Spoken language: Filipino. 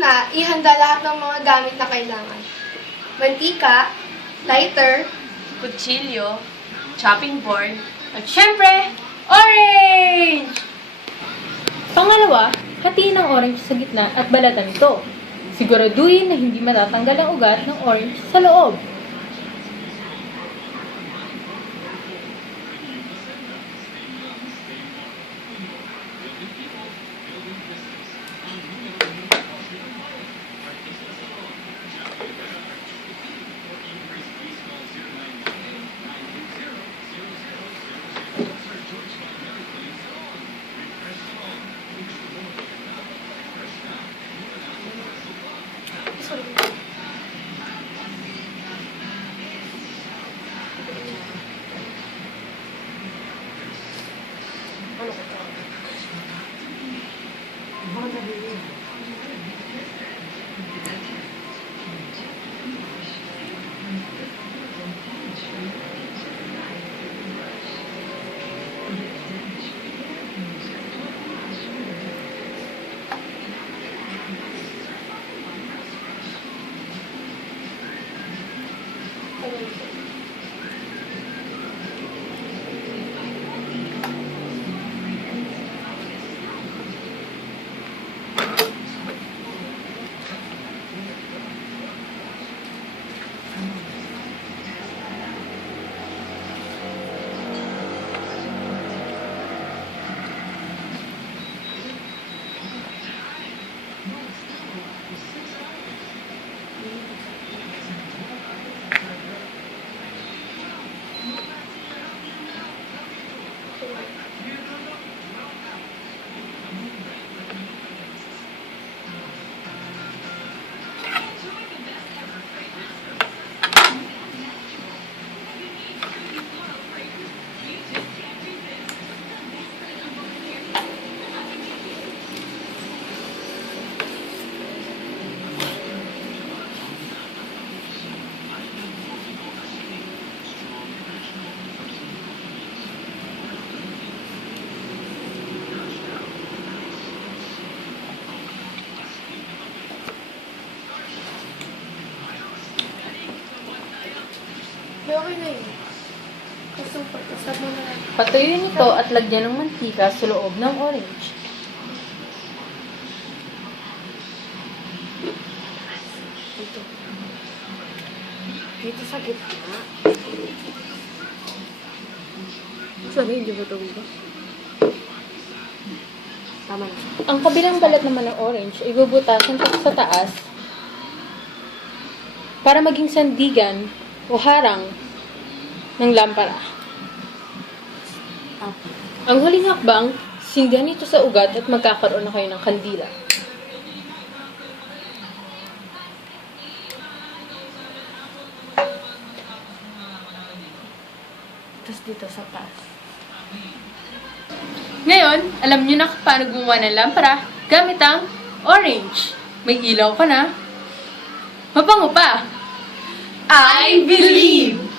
Una, ihanda lahat ng mga gamit na kailangan. Mantika, lighter, kutsilyo, chopping board, at syempre, orange! Pangalawa, hatiin ang orange sa gitna at balatan ito. Siguraduhin na hindi matatanggal ang ugat ng orange sa loob. okay na yun. Kasupot, kasap mo na lang. Patuyuin ito at lagyan ng mantika sa loob ng orange. Dito. Dito sa gitna. Sorry, hindi ba ito ba? Tama na. Ang kabilang balat naman ng orange ay bubutasan sa taas para maging sandigan o harang ng lampara. Ang huling hakbang, sindihan ito sa ugat at magkakaroon na kayo ng kandila. Tapos dito sa taas. Ngayon, alam niyo na paano gumawa ng lampara gamit ang orange. May ilaw ka na. Mabango pa. I believe!